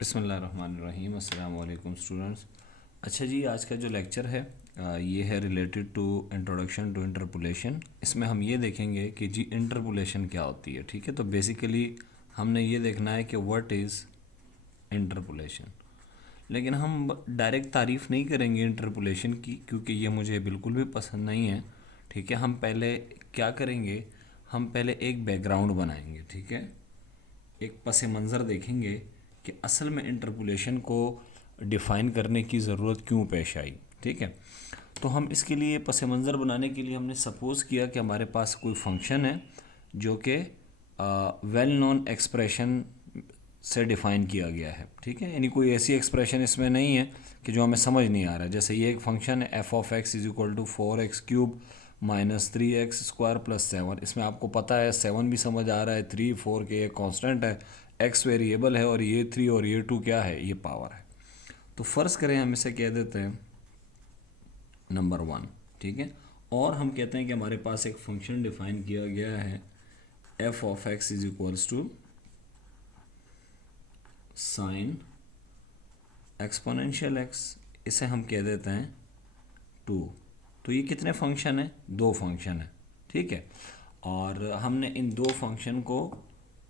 बिस्मिल्लाहिर्रहमानिर्रहीम। अस्सलाम वालेकुम स्टूडेंट्स। अच्छा जी, आज का जो लेक्चर है ये है related to introduction to interpolation. इसमें हम ये देखेंगे कि जी इंटरपोलेशन क्या होती है। ठीक है, तो बेसिकली हमने ये देखना है कि व्हाट इज़ इंटरपोलेशन। लेकिन हम डायरेक्ट तारीफ़ नहीं करेंगे इंटरपोलेशन की, क्योंकि ये मुझे बिल्कुल भी पसंद नहीं है। ठीक है, हम पहले क्या करेंगे, हम पहले एक बैकग्राउंड बनाएंगे। ठीक है, एक पस मंज़र देखेंगे कि असल में इंटरपोलेशन को डिफ़ाइन करने की ज़रूरत क्यों पेश आई। ठीक है, तो हम इसके लिए पस मंज़र बनाने के लिए हमने सपोज़ किया कि हमारे पास कोई फंक्शन है जो कि वेल नोन एक्सप्रेशन से डिफ़ाइन किया गया है। ठीक है, यानी कोई ऐसी एक्सप्रेशन इसमें नहीं है कि जो हमें समझ नहीं आ रहा है। जैसे ये एक फंक्शन है F of X is equal to 4x³ minus 3x² plus 7। इसमें आपको पता है 7 भी समझ आ रहा है, 3 4 के एक कॉन्स्टेंट है, x वेरिएबल है, और ये 3 और ये 2 क्या है, ये पावर है। तो फ़र्ज़ करें हम इसे कह देते हैं नंबर 1। ठीक है, और हम कहते हैं कि हमारे पास एक फंक्शन डिफ़ाइन किया गया है F of X is equals to sine exponential X. इसे हम कह देते हैं 2। तो ये कितने फंक्शन है, 2 फंक्शन है। ठीक है, और हमने इन 2 फंक्शन को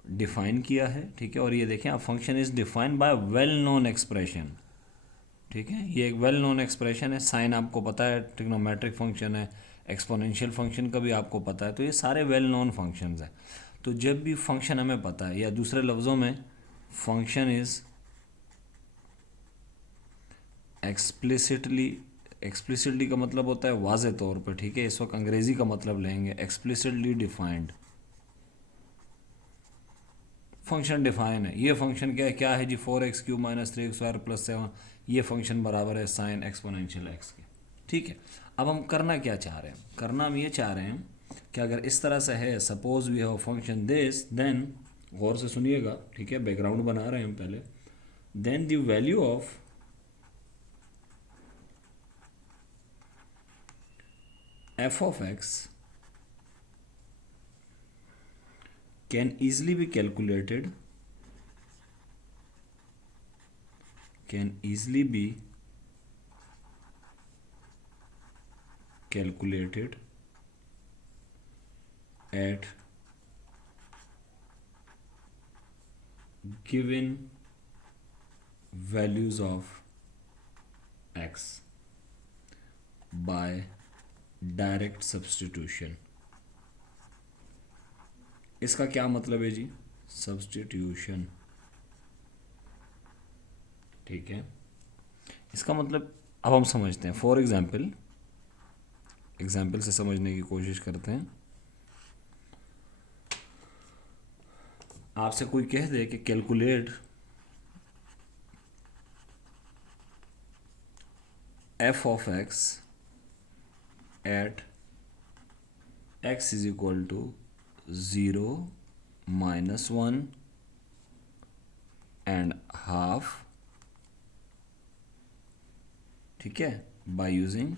डिफ़ाइन किया है। ठीक है, और ये देखें, अब function is defined by well known expression. ठीक है, ये एक वेल नोन एक्सप्रेशन है। साइन आपको पता है ट्रिग्नोमेट्रिक फंक्शन है, एक्सपोनेंशियल फंक्शन का भी आपको पता है। तो ये सारे वेल नोन फंक्शंस हैं। तो जब भी फंक्शन हमें पता है, या दूसरे लफ्ज़ों में फंक्शन इज़ एक्सप्लिसिटली, एक्सप्लिसिटली का मतलब होता है वाज़े तौर पर। ठीक है, इस वक्त अंग्रेज़ी का मतलब लेंगे, एक्सप्लिसिटली डिफाइंड। फंक्शन डिफाइन है, ये फंक्शन क्या है जी, 4x³ माइनस 3x² प्लस 7। ये फंक्शन बराबर है साइन एक्सपोनेंशियल एक्स के। ठीक है, अब हम करना क्या चाह रहे हैं, करना हम ये चाह रहे हैं कि अगर इस तरह से है, suppose we have function this, then गौर से सुनिएगा। ठीक है, बैकग्राउंड बना रहे हैं हम पहले। Then the value of F of X can easily be calculated, can easily be calculated at given values of x by direct substitution. इसका क्या मतलब है जी, सब्सटीट्यूशन। ठीक है, इसका मतलब अब हम समझते हैं। फॉर एग्जाम्पल, एग्जाम्पल से समझने की कोशिश करते हैं। आपसे कोई कह दे कि calculate F of X at X is equal to 0 minus 1 and half. ठीक है, बाय यूजिंग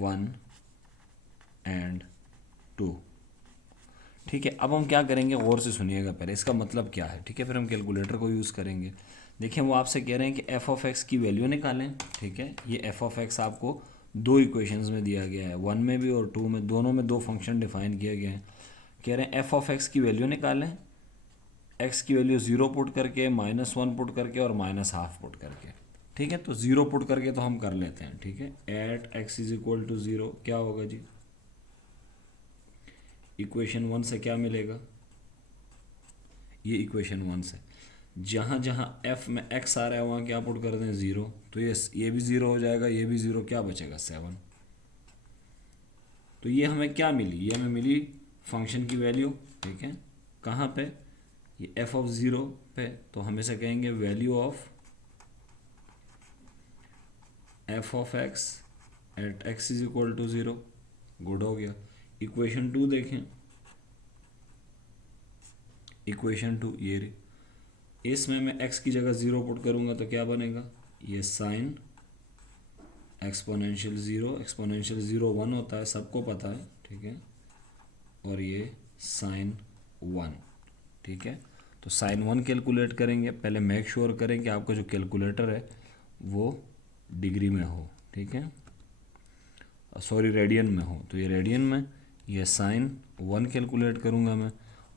1 एंड 2। ठीक है, अब हम क्या करेंगे, गौर से सुनिएगा पहले इसका मतलब क्या है। ठीक है, फिर हम कैलकुलेटर को यूज़ करेंगे। देखिए, वो आपसे कह रहे हैं कि एफ ऑफ एक्स की वैल्यू निकालें। ठीक है, ये एफ ऑफ एक्स आपको 2 इक्वेशंस में दिया गया है, 1 में भी और 2 में, दोनों में 2 फंक्शन डिफाइन किए गए हैं। कह रहे हैं एफ ऑफ एक्स की वैल्यू निकालें, एक्स की वैल्यू 0 पुट करके, -1 पुट करके और -½ पुट करके। ठीक है, तो 0 पुट करके तो हम कर लेते हैं। ठीक है, at X is equal to 0 क्या होगा जी, इक्वेशन 1 से क्या मिलेगा, ये इक्वेशन 1 से जहाँ जहाँ एफ में एक्स आ रहा है वहाँ क्या पुट कर दें, 0। तो ये भी 0 हो जाएगा, ये भी 0, क्या बचेगा, 7। तो ये हमें क्या मिली, ये हमें मिली फंक्शन की वैल्यू। ठीक है, कहाँ पे, ये एफ ऑफ 0 पे। तो हम इसे कहेंगे value of F of X at X is equal to 0। Good हो गया। इक्वेशन 2 देखें, इक्वेशन 2 ये रही। इसमें मैं x की जगह 0 पुट करूँगा तो क्या बनेगा, ये साइन एक्सपोनेंशियल 0, एक्सपोनेंशियल 0 1 होता है, सबको पता है। ठीक है, और ये साइन 1। ठीक है, तो साइन 1 कैलकुलेट करेंगे, पहले मेक श्योर करें कि आपका जो कैलकुलेटर है वो डिग्री में हो, ठीक है, सॉरी रेडियन में हो। तो ये रेडियन में, ये साइन 1 कैलकुलेट करूँगा मैं,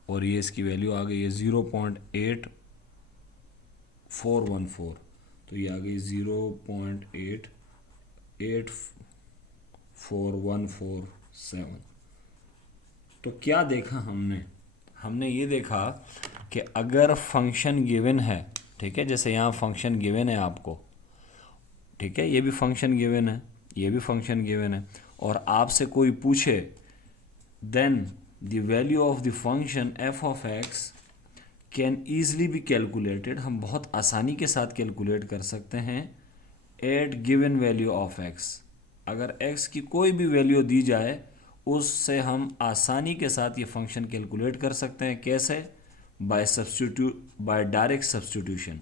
और ये इसकी वैल्यू आ गई है 0.8414, तो ये आ गई 0.884147। तो क्या देखा हमने, हमने ये देखा कि अगर फंक्शन गिवन है, ठीक है, जैसे यहाँ फंक्शन गिवन है आपको, ठीक है, ये भी फंक्शन गिवन है, ये भी फंक्शन गिवन है, और आपसे कोई पूछे then the value of the function F of X can easily be calculated, हम बहुत आसानी के साथ कैलकुलेट कर सकते हैं at given value of X. अगर एक्स की कोई भी वैल्यू दी जाए उससे हम आसानी के साथ ये फंक्शन कैलकुलेट कर सकते हैं। कैसे? By direct substitution.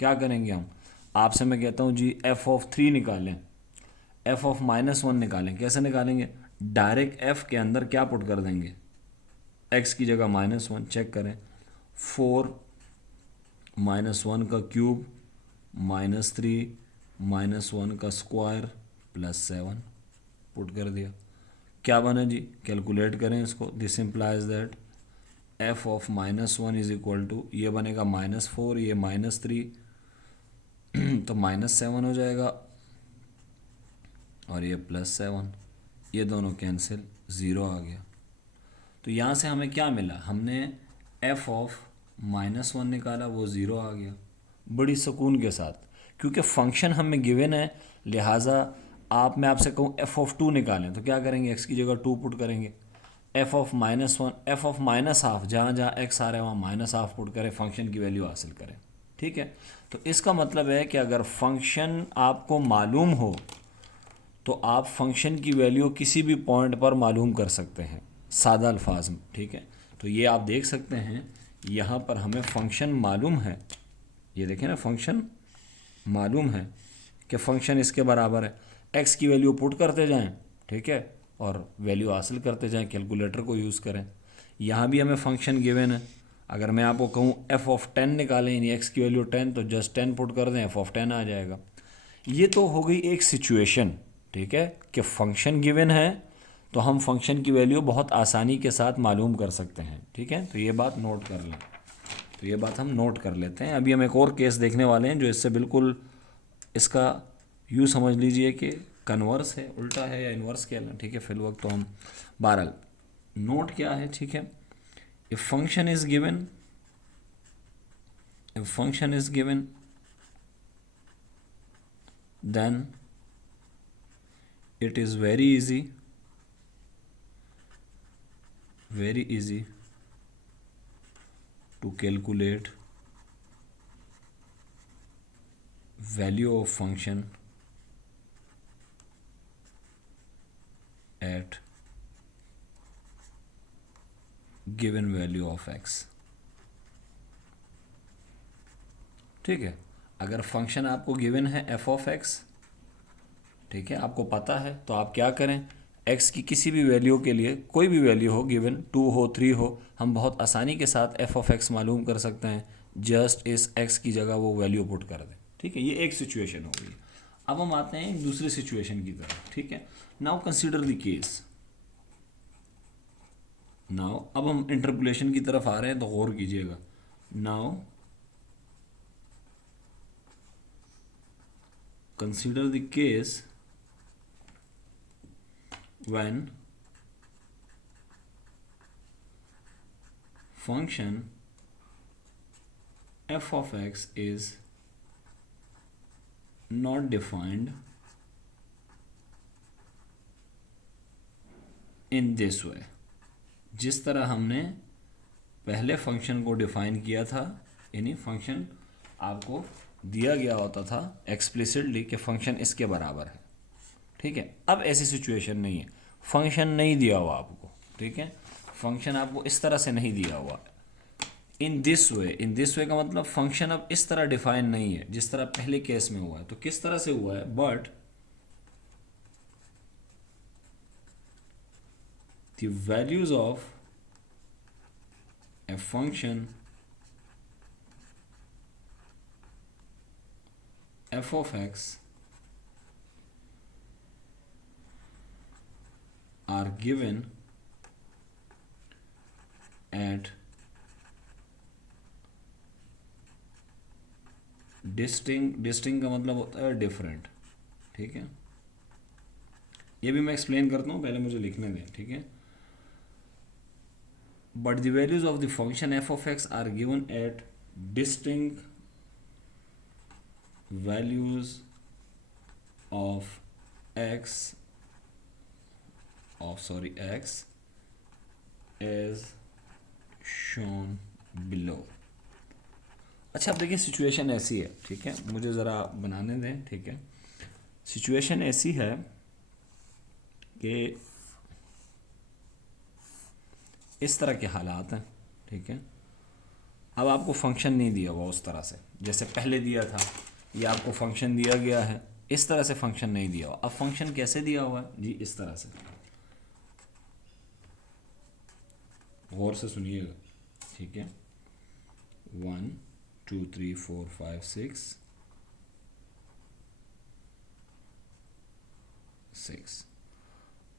क्या करेंगे हम, आपसे मैं कहता हूँ जी एफ ऑफ 3 निकालें, एफ ऑफ -1 निकालें। कैसे निकालेंगे? डायरेक्ट एफ के अंदर क्या पुट कर देंगे, एक्स की जगह -1। चेक करें, 4 -1 का क्यूब -3 -1 का स्क्वायर +7 पुट कर दिया। क्या बना जी, कैलकुलेट करें इसको। This implies that F of -1 is equal to, ये बनेगा -4, ये -3 तो -7 हो जाएगा, और ये +7, ये दोनों कैंसिल, 0 आ गया। तो यहाँ से हमें क्या मिला, हमने एफ ऑफ -1 निकाला, वो 0 आ गया बड़ी सुकून के साथ, क्योंकि फंक्शन हमें गिवन है। लिहाजा मैं आपसे कहूँ एफ ऑफ 2 निकालें, तो क्या करेंगे, एक्स की जगह 2 पुट करेंगे। F of -1, F of -half, जहाँ जहाँ एक्स आ रहा है वहाँ -हाफ पुट करें, फंक्शन की वैल्यू हासिल करें। ठीक है, तो इसका मतलब है कि अगर फंक्शन आपको मालूम हो तो आप फंक्शन की वैल्यू किसी भी पॉइंट पर मालूम कर सकते हैं, सादा अल्फाज में। ठीक है, तो ये आप देख सकते हैं, यहाँ पर हमें फंक्शन मालूम है, ये देखें ना, फंक्शन मालूम है कि फंक्शन इसके बराबर है। एक्स की वैल्यू पुट करते जाएं, ठीक है, और वैल्यू हासिल करते जाएं, कैलकुलेटर को यूज़ करें। यहाँ भी हमें फंक्शन गिवन है। अगर मैं आपको कहूँ एफ ऑफ 10 निकालें, यानी एक्स की वैल्यू 10, तो जस्ट 10 पुट कर दें, एफ ऑफ 10 आ जाएगा। ये तो हो गई एक सिचुएशन, ठीक है, कि फंक्शन गिवन है तो हम फंक्शन की वैल्यू बहुत आसानी के साथ मालूम कर सकते हैं। ठीक है, तो ये बात नोट कर लें, तो ये बात हम नोट कर लेते हैं। अभी हम एक और केस देखने वाले हैं जो इससे बिल्कुल, इसका यूँ समझ लीजिए कि कन्वर्स है, उल्टा है या इन्वर्स क्या है। ठीक है, फिल वक्त तो हम बहरहाल नोट क्या है, ठीक है, if function is given, if function is given then it is very easy to calculate value of function at given value of x। ठीक है, अगर फंक्शन आपको गिवन है एफ ऑफ एक्स, ठीक है, आपको पता है, तो आप क्या करें, एक्स की किसी भी वैल्यू के लिए, कोई भी वैल्यू हो गिवन, 2 हो 3 हो, हम बहुत आसानी के साथ एफ ऑफ एक्स मालूम कर सकते हैं। जस्ट इस एक्स की जगह वो वैल्यू पुट कर दें। ठीक है, ये एक सिचुएशन हो गई। अब हम आते हैं एक दूसरी सिचुएशन की तरफ। ठीक है, now consider the case. Now अब हम इंटरपोलेशन की तरफ आ रहे हैं, तो गौर कीजिएगा। Now consider the case when function f of x is not defined in this way। जिस तरह हमने पहले फंक्शन को डिफाइन किया था, यानी फंक्शन आपको दिया गया होता था एक्सप्लिसिटली कि फंक्शन इसके बराबर है। ठीक है, अब ऐसी सिचुएशन नहीं है, फंक्शन नहीं दिया हुआ आपको। ठीक है, फंक्शन आपको इस तरह से नहीं दिया हुआ, in this way. In this way का मतलब फंक्शन अब इस तरह डिफाइन नहीं है जिस तरह पहले केस में हुआ है। तो किस तरह से हुआ है, but the values of a function F of X are given at distinct का मतलब होता है डिफरेंट, ठीक है। ये भी मैं एक्सप्लेन करता हूँ, पहले मुझे लिखने दें, ठीक है। But the values of the function F of X are given at distinct values of X X as shown below. अच्छा, अब देखिए सिचुएशन ऐसी है, ठीक है, मुझे ज़रा बनाने दें, ठीक है। सिचुएशन ऐसी है कि इस तरह के हालात हैं, ठीक है। अब आपको फंक्शन नहीं दिया हुआ उस तरह से जैसे पहले दिया था, या आपको फंक्शन दिया गया है, इस तरह से फंक्शन नहीं दिया हुआ। अब फंक्शन कैसे दिया हुआ है जी, इस तरह से, गौर से सुनिएगा, ठीक है। 1 2 3 4 5 6।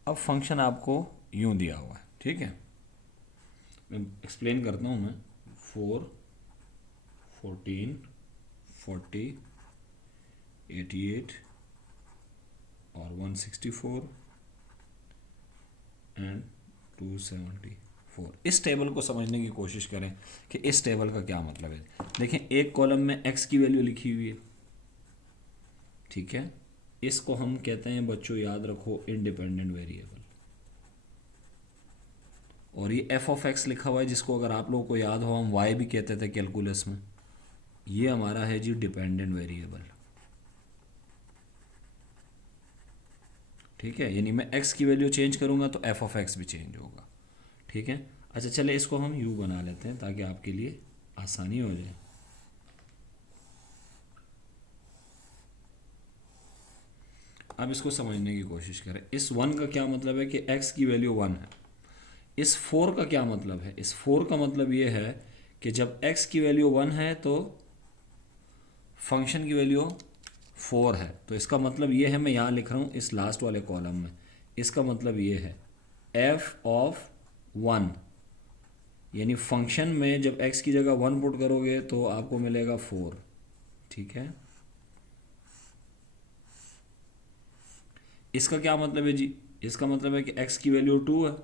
अब फंक्शन आपको यूं दिया हुआ है, ठीक है। मैं एक्सप्लेन करता हूँ। मैं 4 14 40 88 और 164 एंड 274। इस टेबल को समझने की कोशिश करें कि इस टेबल का क्या मतलब है। देखें, एक कॉलम में x की वैल्यू लिखी हुई है, ठीक है। इसको हम कहते हैं बच्चों, याद रखो, इंडिपेंडेंट वेरिएबल। और ये एफ ऑफ एक्स लिखा हुआ है, जिसको अगर आप लोगों को याद हो हम y भी कहते थे कैलकुलस में। ये हमारा है जी डिपेंडेंट वेरिएबल, ठीक है। यानी मैं x की वैल्यू चेंज करूंगा तो एफ ऑफ एक्स भी चेंज होगा, ठीक है। अच्छा, चले इसको हम u बना लेते हैं ताकि आपके लिए आसानी हो जाए। अब इसको समझने की कोशिश करें। इस 1 का क्या मतलब है कि x की वैल्यू 1 है। इस 4 का क्या मतलब है? इस 4 का मतलब ये है कि जब x की वैल्यू 1 है तो फंक्शन की वैल्यू 4 है। तो इसका मतलब ये है, मैं यहाँ लिख रहा हूँ इस लास्ट वाले कॉलम में, इसका मतलब ये है f ऑफ 1, यानी फंक्शन में जब x की जगह 1 पुट करोगे तो आपको मिलेगा 4, ठीक है। इसका क्या मतलब है जी? इसका मतलब है कि x की वैल्यू 2 है,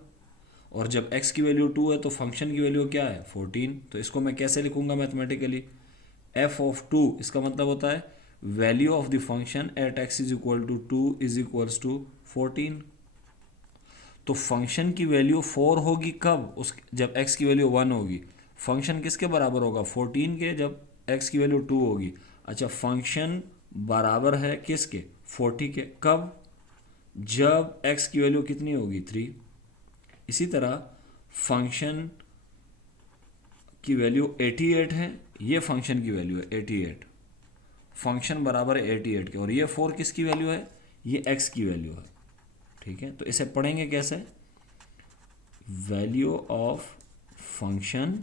और जब x की वैल्यू 2 है तो फंक्शन की वैल्यू क्या है? 14। तो इसको मैं कैसे लिखूंगा मैथमेटिकली? f ऑफ 2, इसका मतलब होता है value of the function at x is equal to 2 is equals to 14। तो फंक्शन की वैल्यू 4 होगी कब? जब x की वैल्यू 1 होगी। फंक्शन किसके बराबर होगा? 14 के, जब x की वैल्यू 2 होगी। अच्छा, फंक्शन बराबर है किसके? 40 के। कब? जब x की वैल्यू कितनी होगी? 3। इसी तरह फंक्शन की वैल्यू 88 है, ये फंक्शन की वैल्यू है 88, फंक्शन बराबर है 88 के, और ये 4 किसकी वैल्यू है? ये x की वैल्यू है, ठीक है। तो इसे पढ़ेंगे कैसे? Value of function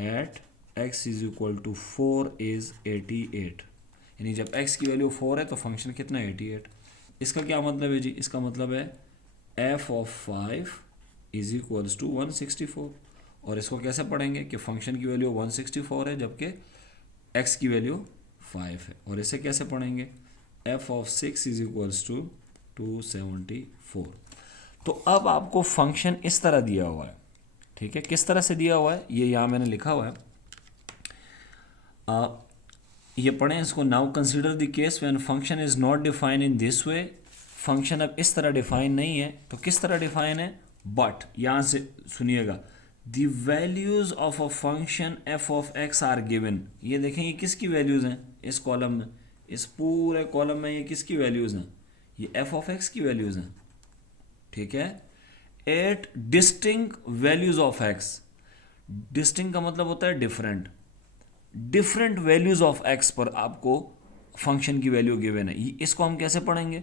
at x is equal to 4 is 88, यानी जब x की वैल्यू 4 है तो फंक्शन कितना है? 88। इसका क्या मतलब है जी? इसका मतलब है f of 5 is equals to 164। और इसको कैसे पढ़ेंगे कि फंक्शन की वैल्यू 164 है जबकि x की वैल्यू 5 है। और इसे कैसे पढ़ेंगे? f of 6 is equals to 274। तो अब आपको फंक्शन इस तरह दिया हुआ है, ठीक है। किस तरह से दिया हुआ है ये यहाँ मैंने लिखा हुआ है, ये पढ़ें इसको। Now consider the case when function is not define in this way. Function अब इस तरह डिफाइन नहीं है, तो किस तरह डिफाइन है? बट यहाँ से सुनिएगा, the values of a function F of X are given. ये देखें, ये किसकी वैल्यूज हैं इस कॉलम में? इस पूरे कॉलम में ये किसकी वैल्यूज हैं? ये एफ ऑफ एक्स की वैल्यूज हैं, ठीक है। At distinct values of X. Distinct का मतलब होता है different. Different values of X पर आपको फंक्शन की वैल्यू गिवन है। इसको हम कैसे पढ़ेंगे?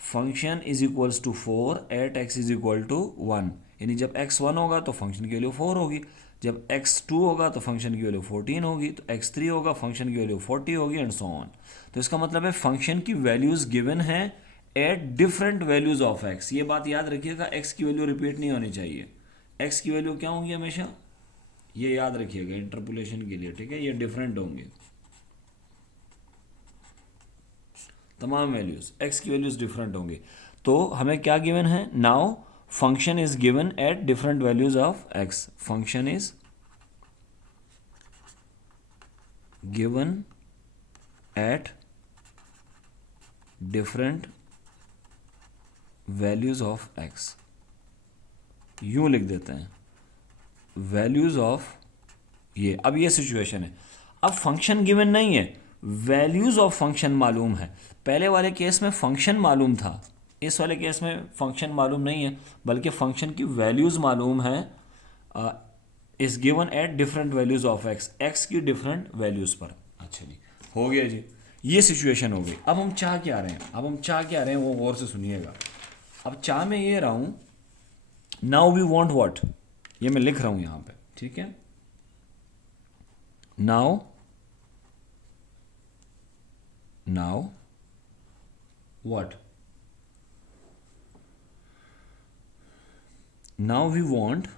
Function is equals to 4 at X is equal to 1, यानी जब x 1 होगा तो फंक्शन की वैल्यू 4 होगी। जब x2 होगा तो फंक्शन की वैल्यू 14 होगी, तो x3 होगा फंक्शन की वैल्यू 40 होगी, एंड सो ऑन। तो इसका मतलब है फंक्शन की वैल्यूज गिवन है at different values of x। ये बात याद रखिएगा, x की वैल्यू रिपीट नहीं होनी चाहिए। x की वैल्यू क्या होंगी हमेशा, ये याद रखिएगा इंटरपोलेशन के लिए, ठीक है, ये डिफरेंट होंगे तमाम वैल्यूज, x की वैल्यूज डिफरेंट होंगी। तो हमें क्या गिवन है, now function is given at different values of x। Function is given at different values of x। यूं लिख देते हैं, वैल्यूज ऑफ ये। अब ये सिचुएशन है, अब फंक्शन गिवन नहीं है, वैल्यूज ऑफ फंक्शन मालूम है। पहले वाले केस में फंक्शन मालूम था, इस वाले केस में फंक्शन मालूम नहीं है, बल्कि फंक्शन की वैल्यूज मालूम है। Is given at different values of x की डिफरेंट वैल्यूज पर। अच्छा जी, हो गया जी, ये सिचुएशन हो गई। अब हम चाह क्या रहे हैं, वो गौर से सुनिएगा। अब चाह मैं ये रहा हूं, नाउ वी वांट व्हाट, ये मैं लिख रहा हूं यहां पे, ठीक है। Now what, now we want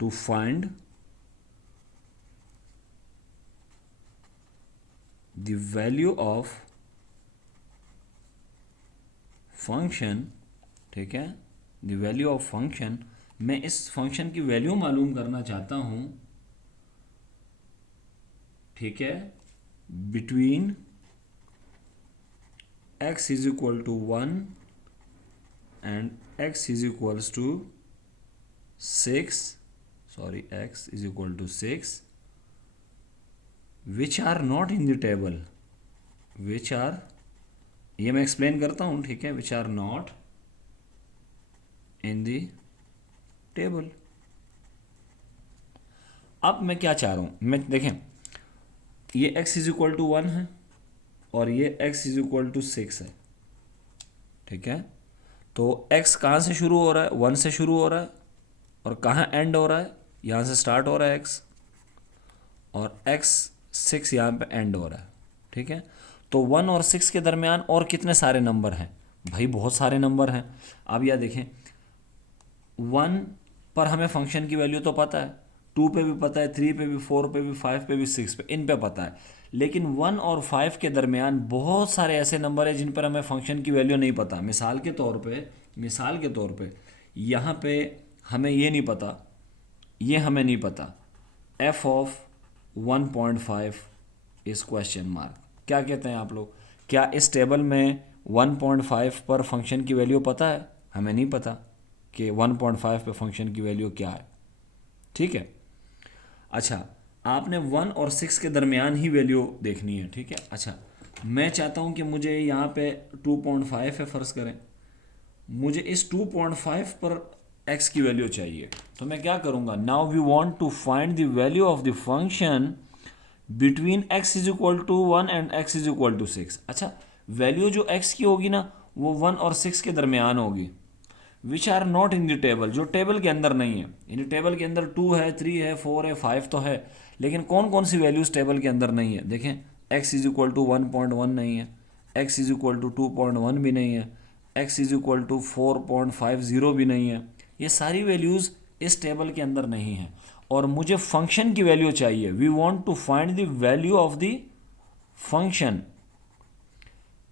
to find the value of function, ठीक है, the value of function। मैं इस फंक्शन की वैल्यू मालूम करना चाहता हूं, ठीक है, between x is equal to 1 and x is equals to 6, sorry x is equal to 6, which are not in the table, which are, ये मैं एक्सप्लेन करता हूं, ठीक है, which are not in the table. अब मैं क्या चाह रहा हूं, मैं देखें, ये x इज इक्वल टू 1 है और ये x इज इक्वल टू 6 है, ठीक है। तो x कहाँ से शुरू हो रहा है, 1 से शुरू हो रहा है, और कहाँ एंड हो रहा है, यहाँ से स्टार्ट हो रहा है x, और x 6 यहाँ पे एंड हो रहा है, ठीक है। तो 1 और 6 के दरमियान और कितने सारे नंबर हैं भाई, बहुत सारे नंबर हैं। अब यह देखें, 1 पर हमें फंक्शन की वैल्यू तो पता है, 2 पे भी पता है, 3 पे भी, 4 पे भी, 5 पे भी, 6 पे, इन पे पता है। लेकिन 1 और 5 के दरमियान बहुत सारे ऐसे नंबर हैं जिन पर हमें फंक्शन की वैल्यू नहीं पता। मिसाल के तौर पे यहाँ पे हमें ये नहीं पता, ये हमें नहीं पता, f ऑफ 1.5 इस क्वेश्चन मार्क। क्या कहते हैं आप लोग, क्या इस टेबल में 1.5 पर फंक्शन की वैल्यू पता है? हमें नहीं पता कि 1.5 पे फंक्शन की वैल्यू क्या है, ठीक है। अच्छा, आपने 1 और 6 के दरमियान ही वैल्यू देखनी है, ठीक है। अच्छा, मैं चाहता हूं कि मुझे यहाँ पे 2.5 है फ़र्ज़ करें, मुझे इस 2.5 पर x की वैल्यू चाहिए, तो मैं क्या करूँगा, now we want to find the value of the function between x is equal to 1 and x is equal to 6। अच्छा, वैल्यू जो x की होगी ना, वो 1 और 6 के दरमियान होगी, which are not in the table, जो टेबल के अंदर नहीं है। इन टेबल के अंदर 2 है, 3 है, 4 है, 5 तो है, लेकिन कौन कौन सी वैल्यूज़ टेबल के अंदर नहीं है? देखें, x इज इक्वल टू 1.1 नहीं है, x इज इक्वल टू 2.1 भी नहीं है, x इज इक्वल टू 4.50 भी नहीं है। ये सारी वैल्यूज़ इस टेबल के अंदर नहीं है, और मुझे फंक्शन की वैल्यू चाहिए। We want to find the value of the function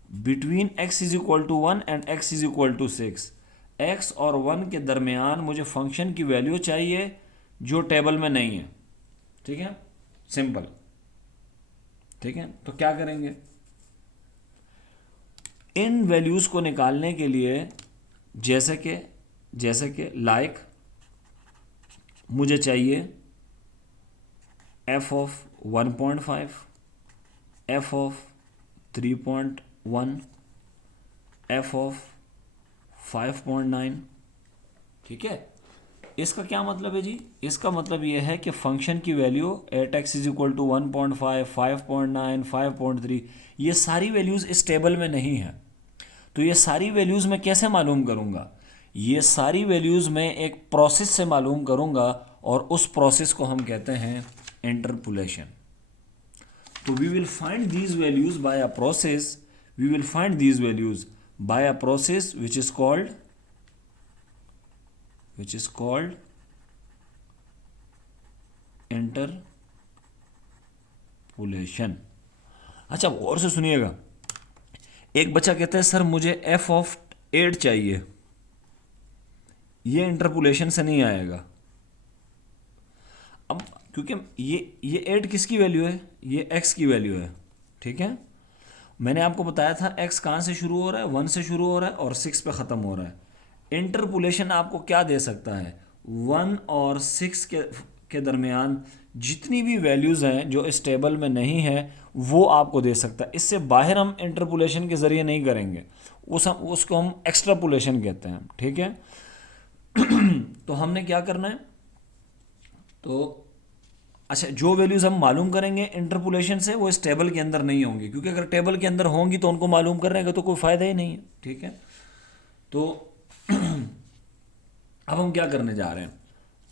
between x is equal to 1 and x is equal to 6। x और 1 के दरमियान मुझे फंक्शन की वैल्यू चाहिए जो टेबल में नहीं है, ठीक है, सिंपल, ठीक है। तो क्या करेंगे, इन वैल्यूज को निकालने के लिए, जैसे कि लाइक मुझे चाहिए f of 1.5, f of 3.1, f of 5.9, ठीक है। इसका क्या मतलब है जी, इसका मतलब यह है कि फंक्शन की value at x is equal to 1.5, 5.9, 5.3, ये सारी वैल्यूज़ इस टेबल में नहीं है। तो ये सारी वैल्यूज़ मैं कैसे मालूम करूँगा, ये सारी वैल्यूज़ मैं एक प्रोसेस से मालूम करूँगा और उस प्रोसेस को हम कहते हैं इंटरपोलेशन। तो we will find these values by a process, we will find these values by a process which is called interpolation. अच्छा और से सुनिएगा, एक बच्चा कहता है सर मुझे एफ ऑफ 8 चाहिए, ये इंटरपोलेशन से नहीं आएगा। अब क्योंकि ये 8 किसकी वैल्यू है, ये x की वैल्यू है, ठीक है। मैंने आपको बताया था x कहाँ से शुरू हो रहा है, 1 से शुरू हो रहा है और 6 पे ख़त्म हो रहा है। इंटरपोलेशन आपको क्या दे सकता है, 1 और 6 के दरमियान जितनी भी वैल्यूज़ हैं जो इस टेबल में नहीं है वो आपको दे सकता है। इससे बाहर हम इंटरपोलेशन के ज़रिए नहीं करेंगे, उसको हम एक्स्ट्रापोलेशन कहते हैं, ठीक है। तो हमने क्या करना है, तो अच्छा जो वैल्यूज़ हम मालूम करेंगे इंटरपोलेशन से वो इस टेबल के अंदर नहीं होंगी, क्योंकि अगर टेबल के अंदर होंगी तो उनको मालूम करने का तो कोई फ़ायदा ही नहीं है, ठीक है। तो अब हम क्या करने जा रहे हैं,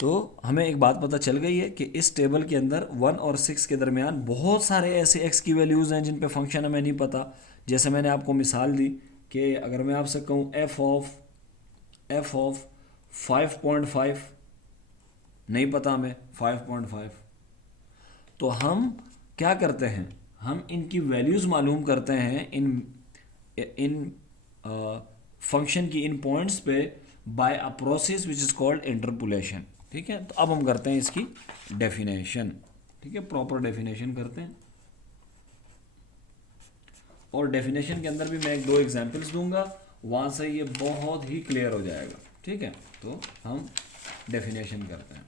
तो हमें एक बात पता चल गई है कि इस टेबल के अंदर 1 और 6 के दरमियान बहुत सारे ऐसे x की वैल्यूज़ हैं जिन पे फंक्शन हमें नहीं पता। जैसे मैंने आपको मिसाल दी कि अगर मैं आपसे कहूँ f ऑफ 5.5, नहीं पता हमें 5.5, तो हम क्या करते हैं, हम इनकी वैल्यूज़ मालूम करते हैं इन इन फंक्शन की इन पॉइंट्स पे by a process which is called interpolation, ठीक है। तो अब हम करते हैं इसकी डेफिनेशन, ठीक है, प्रॉपर डेफिनेशन करते हैं। और डेफिनेशन के अंदर भी मैं एक दो एग्जांपल्स दूंगा, वहाँ से ये बहुत ही क्लियर हो जाएगा, ठीक है। तो हम डेफिनेशन करते हैं।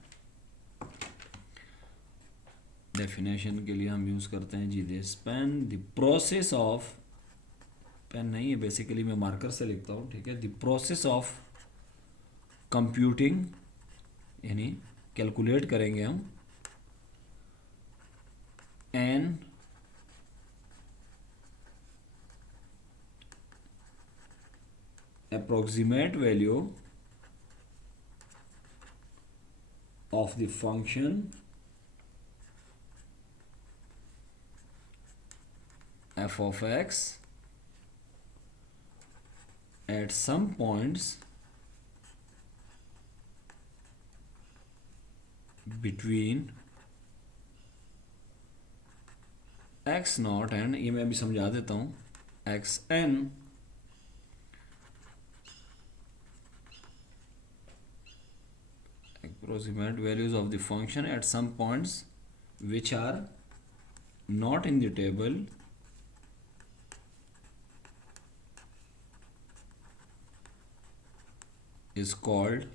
डेफिनेशन के लिए हम यूज़ करते हैं जी this pen, the process of, pen नहीं है बेसिकली मैं मार्कर से लिखता हूँ, ठीक है। द प्रोसेस ऑफ कंप्यूटिंग, यानी कैलकुलेट करेंगे हम N approximate value of the function f of x at some points between x naught and, ये मैं अभी समझा देता हूँ, x n approximate values of the function at some points which are not in the table is called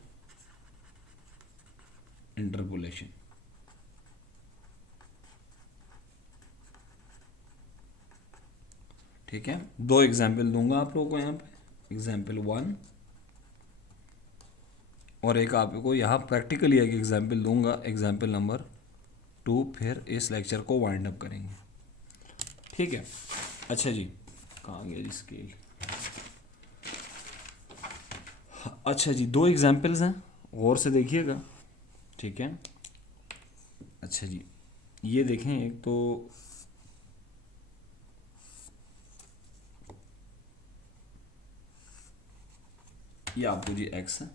interpolation, ठीक है। दो example दूंगा आप लोगों को यहाँ पे, एग्जाम्पल 1 और एक आपको यहाँ प्रैक्टिकली एक एग्जाम्पल दूंगा, एग्जाम्पल नंबर 2, फिर इस लेक्चर को वाइंड अप करेंगे, ठीक है। अच्छा जी, कहाँ गया जी स्केल। अच्छा जी, दो एग्जाम्पल्स हैं, गौर से देखिएगा, ठीक है। अच्छा जी, ये देखें, एक तो ये आपको जी x है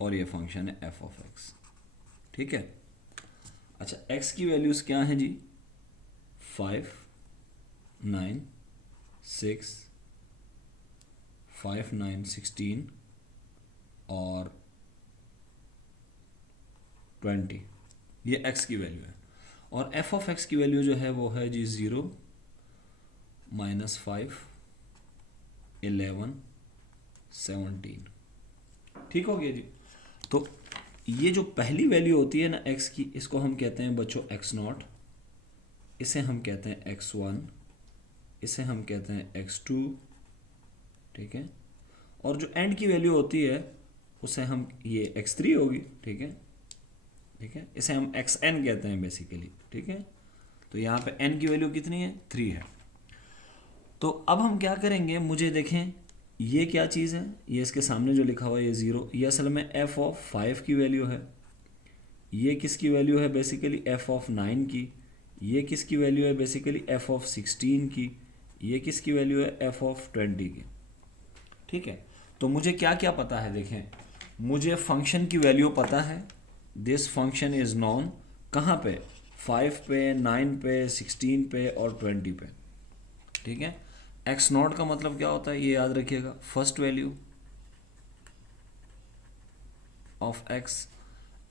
और ये फंक्शन है f ऑफ x, ठीक है। अच्छा x की वैल्यूज़ क्या हैं जी, 5, 9, 6, 5, 9, 16 और 20, ये x की वैल्यू है। और f ऑफ x की वैल्यू जो है वो है जी 0, -5, 11, 17, ठीक हो गया जी। तो ये जो पहली वैल्यू होती है ना x की, इसको हम कहते हैं बच्चों x0, इसे हम कहते हैं x1, इसे हम कहते हैं x2, ठीक है। और जो एंड की वैल्यू होती है उसे हम, ये x3 होगी, ठीक है, ठीक है, इसे हम xn कहते हैं बेसिकली, ठीक है। तो यहाँ पे n की वैल्यू कितनी है, 3 है। तो अब हम क्या करेंगे, मुझे देखें ये क्या चीज़ है, ये इसके सामने जो लिखा हुआ है ये ज़ीरो, ये असल में एफ ऑफ 5 की वैल्यू है। ये किसकी वैल्यू है, बेसिकली एफ ऑफ 9 की। ये किसकी वैल्यू है, बेसिकली एफ ऑफ 16 की। ये किसकी वैल्यू है, एफ ऑफ 20 की। ठीक है, तो मुझे क्या क्या पता है, देखें मुझे फंक्शन की वैल्यू पता है। दिस फंक्शन इज़ नॉन कहाँ पे, 5 पे, 9 पे, 16 पे और 20 पे। ठीक है, एक्स नॉट का मतलब क्या होता है, ये याद रखिएगा, first value of X.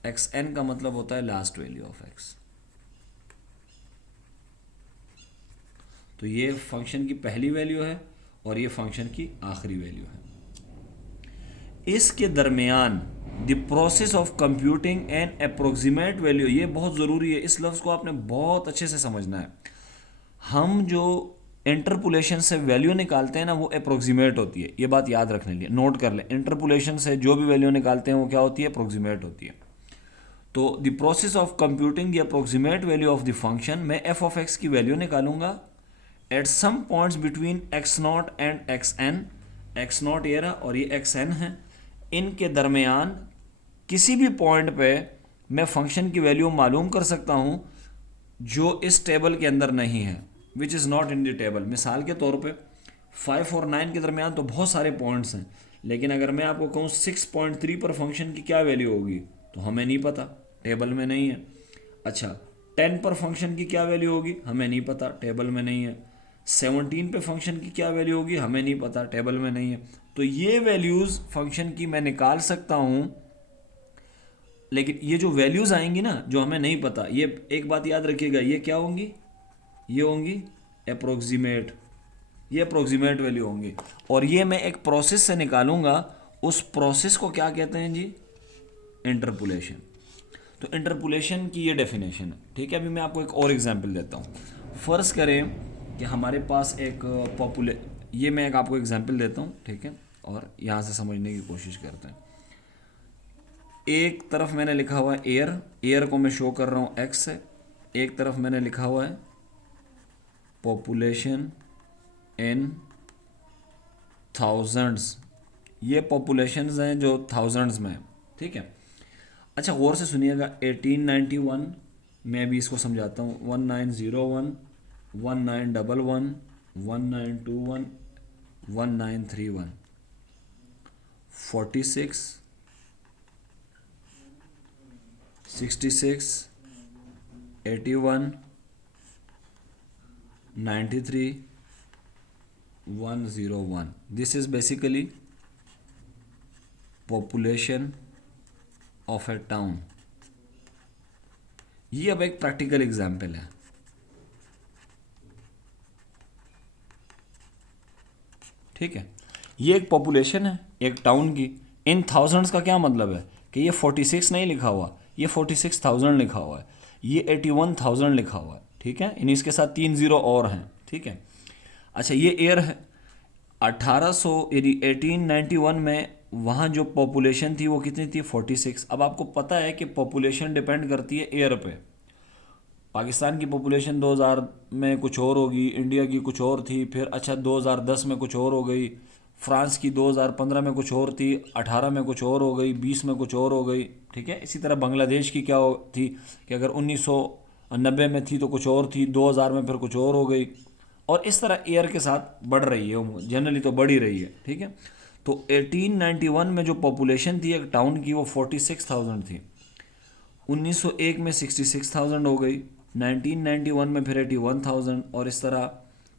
X N का मतलब होता है लास्ट वैल्यू ऑफ एक्स। तो ये फंक्शन की पहली वैल्यू है और ये फंक्शन की आखिरी वैल्यू है। इसके दरमियान the process of computing N approximate value, ये बहुत ज़रूरी है, इस लफ्ज़ को आपने बहुत अच्छे से समझना है। हम जो इंटरपोलेशन से वैल्यू निकालते हैं ना, वो अप्रोक्सीमेट होती है, ये बात याद रखने लिए नोट कर लें। इंटरपोलेशन से जो भी वैल्यू निकालते हैं वो क्या होती है, अप्रोक्सीमेट होती है। तो the process of computing the approximate value of the function, मैं एफ ऑफ एक्स की वैल्यू निकालूंगा at some points between X naught and X N. X naught ये रहा और ये एक्स एन है, इनके दरमियान किसी भी पॉइंट पे मैं फंक्शन की वैल्यू मालूम कर सकता हूँ जो इस टेबल के अंदर नहीं है, which is not in the table. मिसाल के तौर पे 5 और 9 के दरमियान तो बहुत सारे पॉइंट्स हैं, लेकिन अगर मैं आपको कहूँ 6.3 पर फंक्शन की क्या वैल्यू होगी, तो हमें नहीं पता, टेबल में नहीं है। अच्छा, 10 पर फंक्शन की क्या वैल्यू होगी, हमें नहीं पता, टेबल में नहीं है। 17 पे फंक्शन की क्या वैल्यू होगी, हमें नहीं पता, टेबल में नहीं है। तो ये वैल्यूज़ फंक्शन की मैं निकाल सकता हूँ, लेकिन ये जो वैल्यूज़ आएंगी ना जो हमें नहीं पता, ये एक बात याद रखिएगा, ये क्या होंगी, ये होंगी अप्रोक्सीमेट, ये अप्रोक्सीमेट वैल्यू होंगी। और ये मैं एक प्रोसेस से निकालूंगा, उस प्रोसेस को क्या कहते हैं जी, इंटरपोलेशन। तो इंटरपोलेशन की ये डेफिनेशन है। ठीक है, अभी मैं आपको एक और एग्जांपल देता हूँ। फ़र्ज़ करें कि हमारे पास एक ये मैं एक आपको एग्जांपल देता हूँ, ठीक है, और यहाँ से समझने की कोशिश करते हैं। एक तरफ मैंने लिखा हुआ है एयर, एयर को मैं शो कर रहा हूँ एक्स से। एक तरफ मैंने लिखा हुआ है पॉपुलेशन इन थाउजेंड्स, ये पॉपुलेशंस हैं जो थाउजेंड्स में है। ठीक है, अच्छा गौर से सुनिएगा, 1891 मैं भी इसको समझाता हूँ, 1901, 1911, 1921, 1931, 46, 66, 81, 93, 101। This is basically population of a town। ये अब एक प्रैक्टिकल एग्जाम्पल है। ठीक है, ये एक पॉपुलेशन है एक टाउन की। इन थाउजेंड्स का क्या मतलब है कि ये 46 नहीं लिखा हुआ, ये 46,000 लिखा हुआ है, ये 81,000 लिखा हुआ है। ठीक है, इन इसके साथ 3 ज़ीरो और हैं। ठीक है, अच्छा ये एयर है, 1800 यानी 1891 में वहाँ जो पॉपुलेशन थी वो कितनी थी, 46। अब आपको पता है कि पॉपुलेशन डिपेंड करती है एयर पे। पाकिस्तान की पॉपुलेशन 2000 में कुछ और होगी, इंडिया की कुछ और थी, फिर अच्छा 2010 में कुछ और हो गई, फ्रांस की 2015 में कुछ और थी, 18 में कुछ और हो गई, 20 में कुछ और हो गई। ठीक है, इसी तरह बांग्लादेश की क्या थी कि अगर 1990 में थी तो कुछ और थी, 2000 में फिर कुछ और हो गई, और इस तरह एयर के साथ बढ़ रही है, जनरली तो बढ़ ही रही है। ठीक है, तो 1891 में जो पॉपुलेशन थी एक टाउन की वो 46,000 थी, 1901 में 66,000 हो गई, 1991 में फिर 81,000, और इस तरह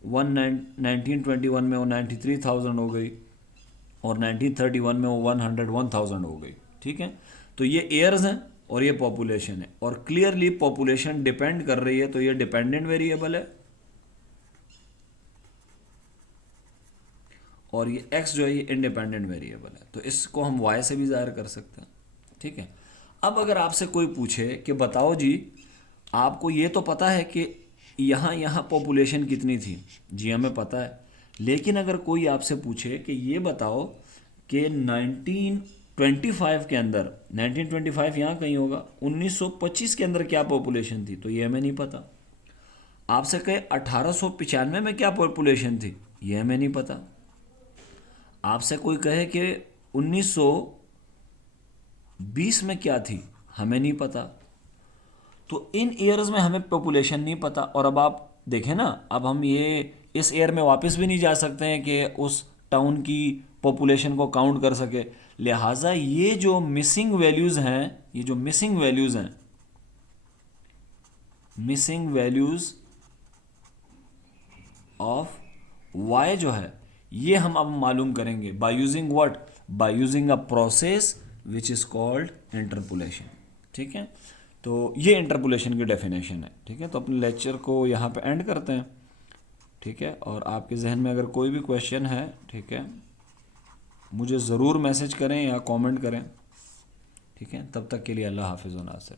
1921 में वो 93,000 हो गई, और 1931 में वो 101,000 हो गई। ठीक है, तो ये एयर्स हैं और ये पॉपुलेशन है, और क्लियरली पॉपुलेशन डिपेंड कर रही है, तो ये डिपेंडेंट वेरिएबल है, और ये x जो है ये इंडिपेंडेंट वेरिएबल है, तो इसको हम y से भी ज़ाहिर कर सकते हैं। ठीक है, अब अगर आपसे कोई पूछे कि बताओ जी आपको ये तो पता है कि यहाँ यहाँ पॉपुलेशन कितनी थी, जी हमें पता है, लेकिन अगर कोई आपसे पूछे कि ये बताओ कि 1925 के अंदर, 1925 यहाँ कहीं होगा, 1925 के अंदर क्या पॉपुलेशन थी, तो ये हमें नहीं पता। आपसे कहे 1895 में क्या पॉपुलेशन थी, ये हमें नहीं पता। आपसे कोई कहे कि 1920 में क्या थी, हमें नहीं पता, तो इन ईयर्स में हमें पॉपुलेशन नहीं पता। और अब आप देखें ना, अब हम ये इस ईयर में वापस भी नहीं जा सकते हैं कि उस टाउन की पॉपुलेशन को काउंट कर सके। लिहाजा ये जो मिसिंग वैल्यूज़ हैं, ये जो मिसिंग वैल्यूज़ हैं, मिसिंग वैल्यूज़ ऑफ वाई जो है, ये हम अब मालूम करेंगे by using what, by using a process which is called interpolation. ठीक है, तो ये इंटरपोलेशन की डेफिनेशन है। ठीक है, तो अपने लेक्चर को यहाँ पे एंड करते हैं। ठीक है, और आपके जहन में अगर कोई भी क्वेश्चन है, ठीक है, मुझे ज़रूर मैसेज करें या कमेंट करें। ठीक है, तब तक के लिए अल्लाह हाफिज़ व नासिर।